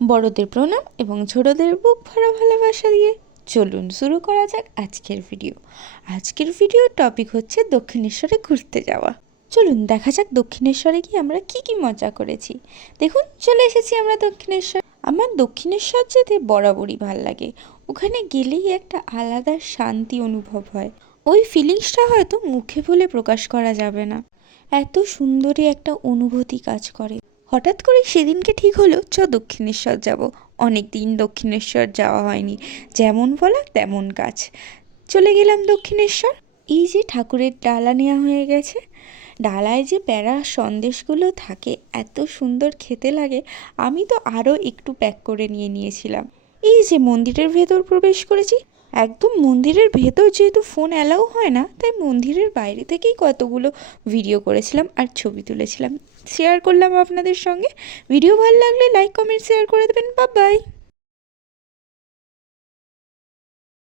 বড়দের প্রণাম এবং ছোটদের বুক ভরা ভালোবাসা দিয়ে চলুন শুরু করা যাক আজকের ভিডিও। আজকের ভিডিওর টপিক হচ্ছে দক্ষিণেশ্বরে ঘুরতে যাওয়া। চলুন দেখা যাক দক্ষিণেশ্বরে গিয়ে আমরা কি মজা করেছি। দেখুন চলে এসেছি আমরা দক্ষিণেশ্বর। আমার দক্ষিণেশ্বর যেতে বরাবরই ভাল লাগে। ওখানে গেলেই একটা আলাদা শান্তি অনুভব হয়। ওই ফিলিংসটা হয়তো মুখে বলে প্রকাশ করা যাবে না। এত সুন্দরই একটা অনুভূতি কাজ করে। হঠাৎ করে সেদিনকে ঠিক হলো দক্ষিণেশ্বর যাব। অনেক দিন দক্ষিণেশ্বর যাওয়া হয়নি, যেমন বলা তেমন কাজ। চলে গেলাম দক্ষিণেশ্বর। এই যে ঠাকুরের ডালা নেওয়া হয়ে গেছে, ডালায় যে প্যারা সন্দেশগুলো থাকে এত সুন্দর খেতে লাগে। আমি তো আরও একটু প্যাক করে নিয়েছিলাম। এই যে মন্দিরের ভেতর প্রবেশ করেছি, একদম মন্দিরের ভেতর যেহেতু ফোন অ্যালাউ হয় না, তাই মন্দিরের বাইরে থেকেই কতগুলো ভিডিও করেছিলাম আর ছবি তুলেছিলাম, শেয়ার করলাম আপনাদের সঙ্গে। ভিডিও ভালো লাগলে লাইক কমেন্ট শেয়ার করে দেবেন। Bye bye.